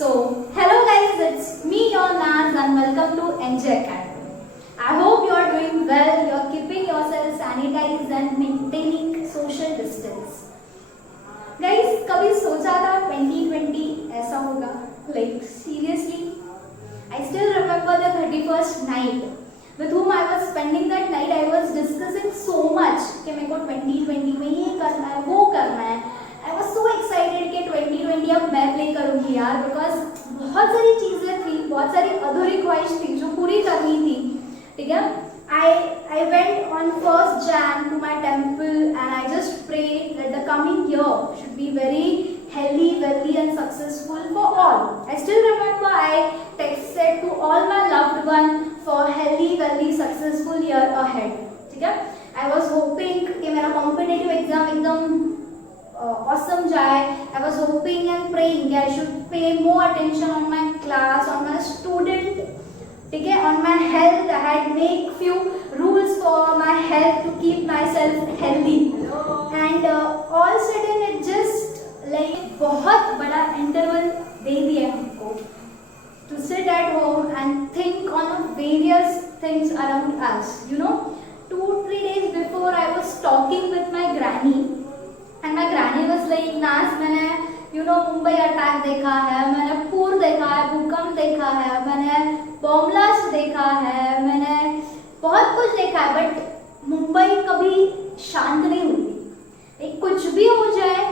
Hello guys, it's me your Naz and welcome to NJ Academy. I hope you are doing well, you are keeping yourself sanitized and maintaining social distance. Guys, कभी सोचा था 2020 ऐसा होगा? Like seriously? I still remember the 31st night with whom I was spending that night. I was discussing so much कि मेरे को 2020 में ये करना है, वो करना है. I was so excited कि 2020 अब मैं प्ले करूँगी यार, because बहुत सारी चीज़ें थी, बहुत सारी अधूरी ख्वाहिश थी जो पूरी करनी थी, ठीक है. I went on 1st Jan to my temple and I just prayed that the coming year should be very healthy, wealthy and successful for all. I still remember I texted to all my loved ones for healthy, wealthy, successful year ahead, ठीक है. I was hoping कि मेरा competitive exam एकदम awesome जाए. I was hoping and praying that I should pay more attention on my class, on my student, ठीक है, on my health. I had make few rules for my health to keep myself healthy. And all sudden it just like बहुत बड़ा interval दे दिया हमको to sit at home and think on various things around us. You know, 2-3 days before I was talking with my granny. And my granny was like, Naz, मैंने Mumbai attack देखा है, मैंने पूर देखा है, भूकंप देखा है, मैंने बॉम्ब ब्लास्ट देखा है, मैंने बहुत कुछ देखा है, बट मुंबई कभी शांत नहीं होती. एक कुछ भी हो जाए,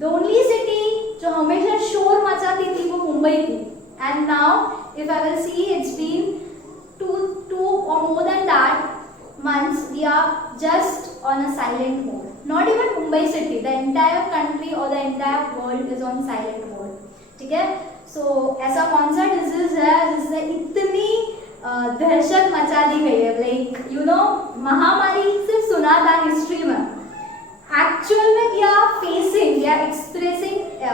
the only city जो हमेशा शोर मचाती थी वो मुंबई थी. And now if I will see, it's been two or more than that months we are just on a silent mode. Not even Mumbai city, the entire country or the entire world is on silent mode. ठीक है. So ऐसा कौन सा disease है जिसने इतनी दहशत मचा दी गई है? Like महामारी सिर्फ सुना था हिस्ट्री में. एक्चुअल में क्या फेसिंग या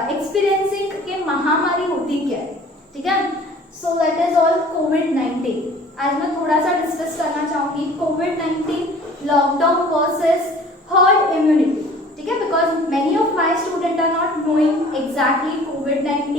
एक्सपीरियंसिंग के महामारी होती क्या है, ठीक है. सो दैट इज ऑल कोविड-19. आज मैं थोड़ा सा डिस्कस करना चाहूंगी कोविड-19 लॉकडाउन वर्सेस herd immunity, ठीक है, because many of my students are not knowing exactly COVID-19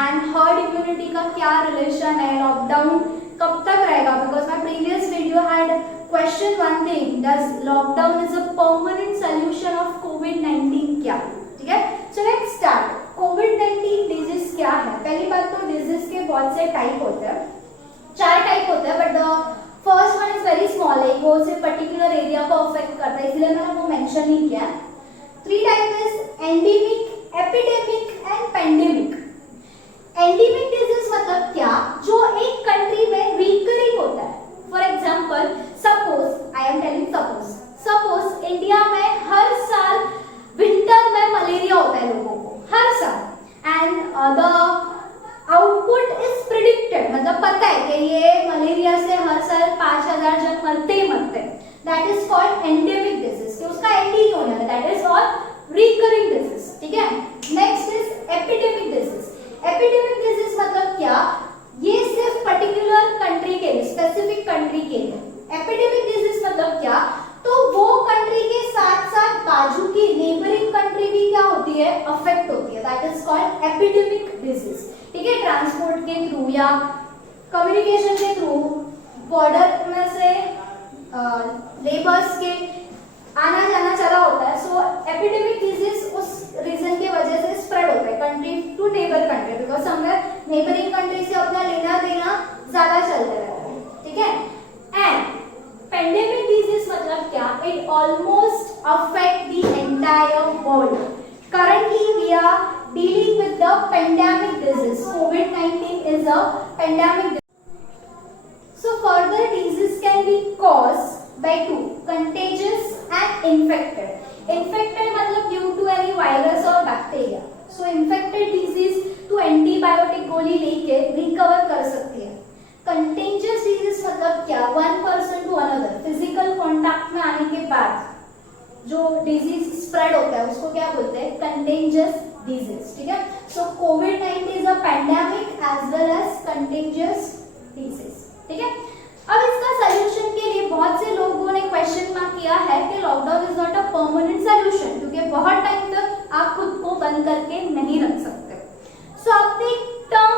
and herd immunity का क्या relation है, lockdown कब तक रहेगा, because my previous video had question one thing, does lockdown is a permanent solution of COVID-19 क्या, ठीक है. So let's start. COVID-19 disease क्या है? पहली बात तो disease के बहुत से टाइप होते हैं, 4 टाइप होते हैं, but the first one is very small, वो सिर्फ पर्टिकुलर एरिया को अफेक्ट करता है, इसलिए मैंने वो मेंशन नहीं किया. 3 type is endemic, epidemic and pandemic. Endemic disease मतलब क्या? जो एक कंट्री में रिकरिंग होता है. For example, suppose I am telling suppose India में हर साल विंटर में मलेरिया होता है लोगों को, हर साल. And the output is predicted, मतलब पता है कि ये मलेरिया से हर साल 5000 जन मरते ही मरते हैं. That is called endemic disease, कि उसका एंड ही नहीं होना है. That is called recurring disease, ठीक है. Next is epidemic disease. Epidemic disease मतलब क्या? ये सिर्फ पर्टिकुलर कंट्री के लिए, स्पेसिफिक कंट्री के लिए. एपिडेमिक डिजीज मतलब क्या? तो वो कंट्री के साथ साथ बाजू की नेबरिंग कंट्री भी क्या होती है? अफेक्ट होती है. That is called epidemic disease, ठीक है. ट्रांसपोर्ट के थ्रू या कम्युनिकेशन के थ्रू, बॉर्डर में से लेबर्स के आना जाना चला होता है. सो एपिडेमिक डिजीज उस रीजन के वजह से स्प्रेड होता है country to neighbour country, because somewhere neighbouring country से अपना लेना देना ज्यादा चलता रहता है, ठीक है. एंड पेंडेमिक डिजीज मतलब क्या? It almost affect the entire world. Currently we are dealing with the pandemic disease. COVID-19 is a pandemic disease. So further disease can be caused by 2, contagious and infected. Infected मतलब due to any virus or bacteria. So infected disease तो antibiotic गोली लेके recover कर सकती है. Contagious disease मतलब क्या? One person to another, physical contact में आने के बाद जो डिजीज स्प्रेड होता है उसको क्या बोलते हैं? कंटेंजियस डिजीज, ठीक है. सो कोविड-19 is a pandemic as well as contagious disease, ठीक है. अब इसका सॉल्यूशन के लिए बहुत से लोगों ने क्वेश्चन मार्क किया है कि lockdown is not a permanent solution, क्योंकि बहुत टाइम तक आप खुद को बंद करके नहीं रख सकते. सो आपने एक term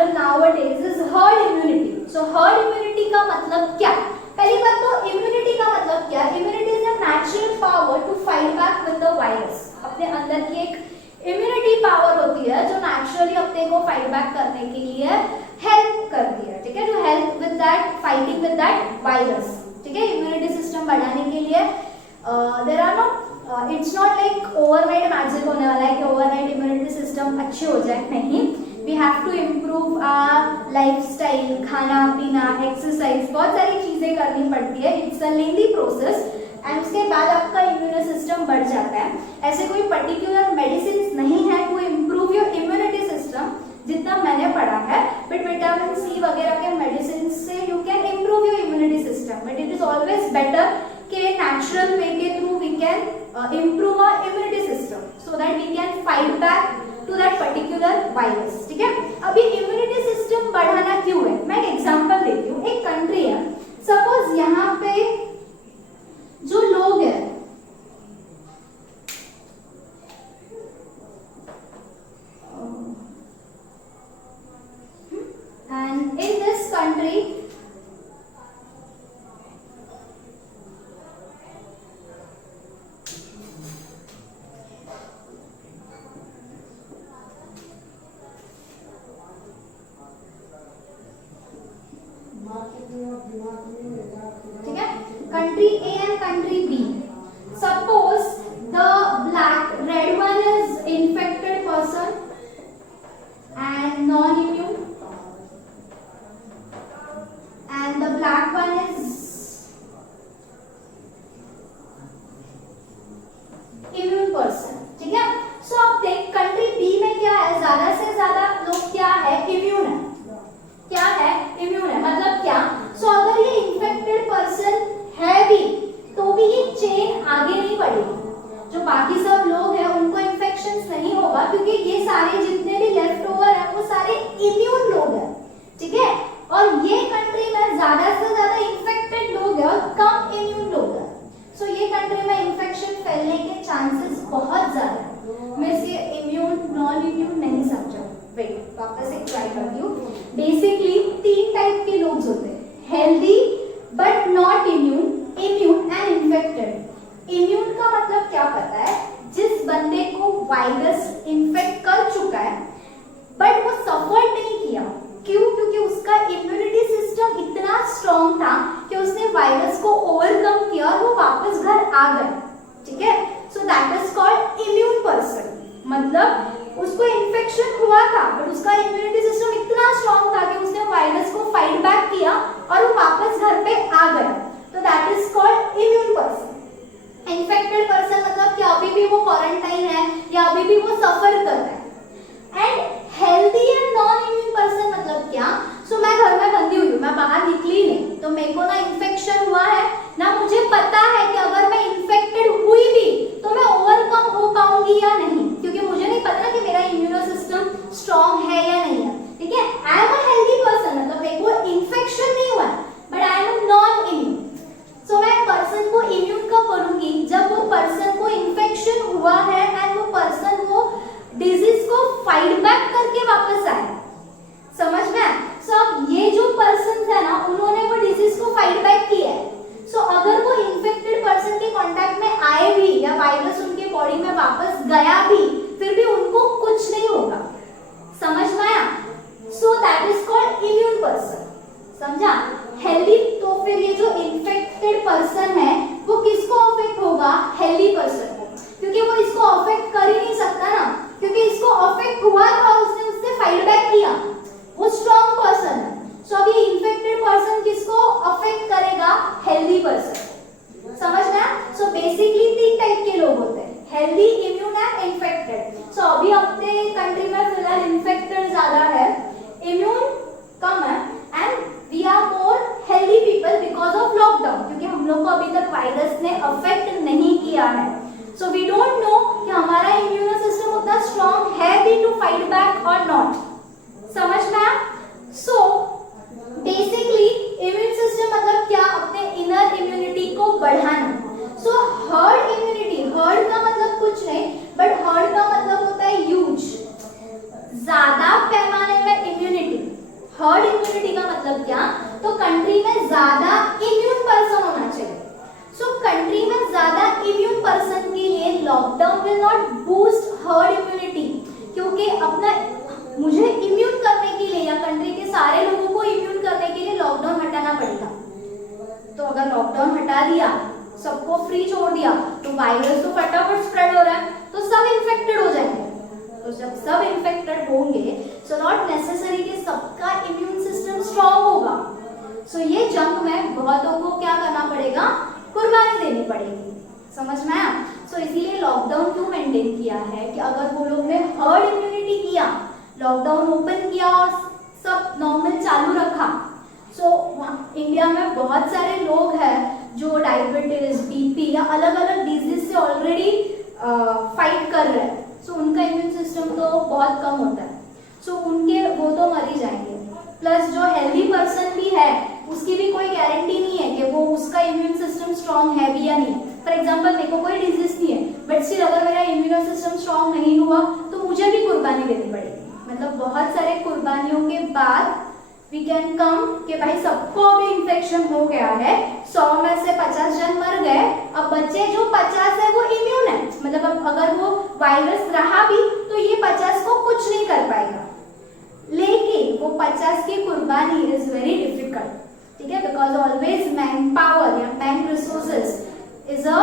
viral nowadays is herd immunity. So herd immunity का मतलब क्या? पहली बात तो immunity का मतलब क्या? Immunity is a natural power to fight back with the virus. अपने अंदर की एक इम्यूनिटी पावर होती है जो नेचुरली अपने को फाइट बैक करने के लिए हेल्प करती है, ठीक है, to help with that fighting with that virus, ठीक है, इम्यूनिटी सिस्टम बढ़ाने के लिए there are not, it's not like overnight magic होने वाला है कि ओवरनाइट इम्यूनिटी सिस्टम अच्छी हो जाए, नहीं, we have to improve our lifestyle, खाना पीना, एक्सरसाइज, बहुत सारी चीजें करनी पड़ती है, it's a lengthy process and उसके बाद आपका इम्यून सिस्टम बढ़ जाता है। ऐसे कोई पर्टिकुलर मेडिसिन नहीं है to improve your immunity system जितना मैंने पढ़ा है, बट विटामिन सी वगैरह के मेडिसिन से you can improve your immunity system, but it is always better के नेचुरल वे के through we can improve our immunity system so that we can fight back to that particular virus, ठीक है। अभी immunity system बढ़ाना क्यों है, मैं एक एग्जांपल देती हूँ। एक कंट्री है, सपोज यहाँ पे जो लोग हैं and in this country ठीक है, country A and country B. Suppose the black red one is infected person and non-immune, and the black one is immune person, ठीक है। सो अब देख कंट्री बी में क्या है, ज्यादा से ज्यादा लोग क्या है, इम्यून है, क्या है, इम्यून है, मतलब क्या, सो अगर ये इन्फेक्टेड पर्सन है भी तो भी ये चेन आगे नहीं बढ़ेगी, जो बाकी सब लोग हैं उनको इन्फेक्शन नहीं होगा क्योंकि ये सारे जितने भी लेफ्ट ओवर है वो सारे इम्यून लोग हैं, ठीक है, और ये कंट्री में ज्यादा से ज्यादा इन्फेक्टेड लोग हैं और कम इम्यून लोग हैं, सो ये कंट्री में इन्फेक्शन फैलने के चांसेस बहुत ज्यादा है। मैं इसे इम्यून नॉन इम्यून नहीं समझा, वेट वापस एक ट्राई करती हूँ। बेसिकली 3 टाइप के लोग होते हैं, healthy but not immune, immune and infected. Immune का मतलब क्या पता है, जिस बंदे को वायरस इन्फेक्ट कर चुका है बट वो सफर नहीं किया, क्यों, क्योंकि उसका इम्यूनिटी सिस्टम इतना स्ट्रॉन्ग था कि उसने वायरस को ओवरकम किया और वो वापस घर आ गए, ठीक है, so that is called immune person. मतलब उसको इन्फेक्शन हुआ था बट उसका इम्यूनिटी सिस्टम इतना स्ट्रॉन्ग था कि उसने वायरस को फाइट बैक किया और वो वापस घर पे आ गया, तो that is called immune person. Infected person मतलब कि अभी भी वो क्वारंटाइन है या अभी भी वो सफर कर रहा है। And healthy and non immune person मतलब क्या, सो मैं घर में बंदी हुई हूँ, मैं बाहर निकली नहीं, तो मेरे को ना इन्फेक्शन हुआ है ना मुझे पता है कि अगर मैं इन्फेक्टेड हुई भी तो मैं ओवरकम हो पाऊंगी या नहीं, क्योंकि मुझे नहीं पता ना कि मेरा इम्यूनो सिस्टम स्ट्रॉन्ग है या नहीं है, ठीक है। I am a healthy person, मतलब मेरे को इन्फेक्शन नहीं हुआ but I am non immune, so मैं पर्सन को इम्यून कब बोलूंगी, जब वो पर्सन को इन्फेक्शन हुआ है एंड वो पर्सन वो डिजीज को फाइट बैक करके वापस आए, समझ में। सो अब ये जो पर्सन है ना उन्होंने वो डिजीज को फाइट बैक किया है, सो अगर वो इन्फेक्टेड पर्सन के कांटेक्ट में आए भी या वायरस उनके बॉडी में वापस गया भी फिर भी उनको कुछ नहीं होगा, समझ में आया। So that is called immune person, समझा। हेल्दी तो फिर ये जो इन्फेक्टेड पर्सन है वो किसको अफेक्ट होगा, हेल्दी पर्सन को, क्योंकि वो इसको अफेक्ट कर ही नहीं सकता ना, क्योंकि इसको अफेक्ट हुआ था उसने उससे फाइट बैक किया, वो स्ट्रॉन्ग पर्सन है। सो अभी इन्फेक्टेड पर्सन किसको अफेक्ट करेगा, हेल्दी पर्सन, समझ में। सो बेसिकली 3 टाइप के लोग होते हैं, हेल्दी, इम्यून एंड इन्फेक्टेड। सो अभी अपने कंट्री में फिलहाल इन्फेक्टेड ज्यादा है, इम्यून कम है, and we are more healthy people because of lockdown, क्योंकि हम लोग को अभी तक वायरस ने अफेक्ट नहीं किया है, सो वी डोंट नो कि हमारा इम्यून सिस्टम उतना स्ट्रॉन्ग है भी टू फाइट बैक और नॉट, समझ में आया। सो बेसिकली इम्यून सिस्टम मतलब क्या, अपने इनर इम्यूनिटी को बढ़ाना। सो हर्ड इम्यूनिटी, हर्ड का मतलब कुछ नहीं बट हर्ड का मतलब होता है ह्यूज, ज्यादा पैमाने में immunity, will not boost herd immunity, क्योंकि अपना मुझे इम्यून करने के लिए या कंट्री के सारे लोगों को इम्यून करने के लिए लॉकडाउन हटाना पड़ेगा। तो अगर लॉकडाउन हटा दिया, सबको फ्री छोड़ दिया, तो वायरस तो फटाफट स्प्रेड हो रहा है, तो सब इन्फेक्टेड हो जाएंगे। तो जब सब इन्फेक्टेड होंगे, सो नॉट नेसेसरी कि सबका इम्यून सिस्टम स्ट्रॉन्ग होगा। सो ये जंग में बहुतों को क्या करना पड़ेगा, कुर्बानी देनी पड़ेगी। समझ में आया? सो इसीलिए लॉकडाउन क्यों मेंटेन किया है कि अगर वो लोग ने हर्ड इम्यूनिटी किया, लॉकडाउन ओपन किया और सब नॉर्मल चालू रखा, सो इंडिया में बहुत सारे लोग हैं जो डायबिटीज, बीपी या अलग अलग डिजीज से ऑलरेडी फाइट कर रहे हैं। सो उनका इम्यून सिस्टम तो बहुत कम होता है, सो उनके वो तो मर ही जाएंगे। प्लस जो हेल्दी पर्सन भी है, उसकी भी कोई गारंटी नहीं है कि वो उसका इम्यून सिस्टम स्ट्रांग है भी या नहीं। फॉर एग्जांपल, मेरे को कोई डिजीज नहीं है, बट स्टिल अगर मेरा इम्यून सिस्टम स्ट्रांग नहीं हुआ तो मुझे भी कुर्बानी देनी पड़ेगी। मतलब बहुत सारे कुर्बानियों के बाद वी कैन कम कि भाई सबको भी इन्फेक्शन हो गया है, 100 में से 50 जन मर गए, अब बच्चे जो 50 है वो इम्यून है। मतलब अब अगर वो वायरस रहा भी तो ये 50 को कुछ नहीं कर पाएगा, लेकिन वो 50 की कुर्बानी इज वेरी डिफिकल्ट, ठीक है, बिकॉज ऑलवेज मैन पावर या man resources is a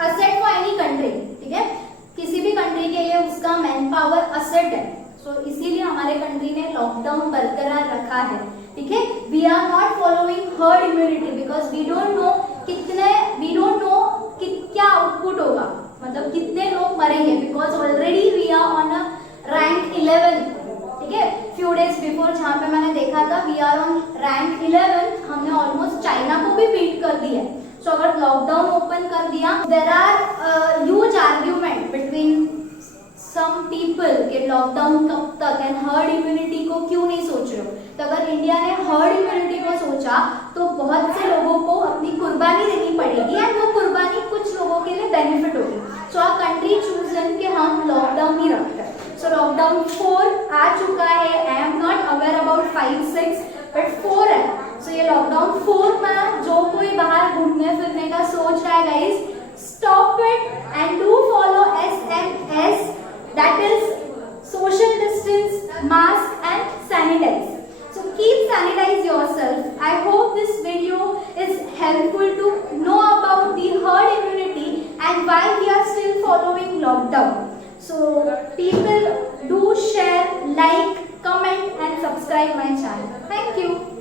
asset for any country, ठीक है, किसी भी कंट्री के लिए उसका मैन पावर असेट है। सो इसीलिए हमारे कंट्री ने लॉकडाउन बरकरार रखा है, ठीक है। We are not following herd immunity because we don't know क्या आउटपुट होगा, मतलब कितने लोग मरेंगे, because already we are on a rank 11, ठीक है। फ्यू डेज बिफोर जहाँ पे मैंने देखा था वी आर ऑन रैंक 11, हमने ऑलमोस्ट चाइना को भी बीट कर दिया है। सो अगर लॉकडाउन ओपन कर दिया, there are huge argument between some people कि लॉकडाउन कब तक एंड हर्ड इम्यूनिटी को क्यों नहीं सोच रहे हो। तो अगर इंडिया ने हर्ड इम्यूनिटी को सोचा तो बहुत से लोगों को अपनी कुर्बानी देनी पड़ेगी एंड वो कुर्बानी कुछ लोगों के लिए बेनिफिट होगी। सो आवर कंट्री चूजन कि हम लॉकडाउन ही रखते हैं। सो लॉकडाउन 4 आ चुका है, I am not aware about 5, 6 but 4 है। सो ये लॉकडाउन 4 में जो कोई बाहर घूमने फिरने का सोच रहा है, guys stop it and do follow SMS, that is social distance, mask and sanitize. So keep sanitize yourself. I hope this video is helpful to know about the herd immunity and why we are still following lockdown. So people do share, like, comment and subscribe my channel. Thank you.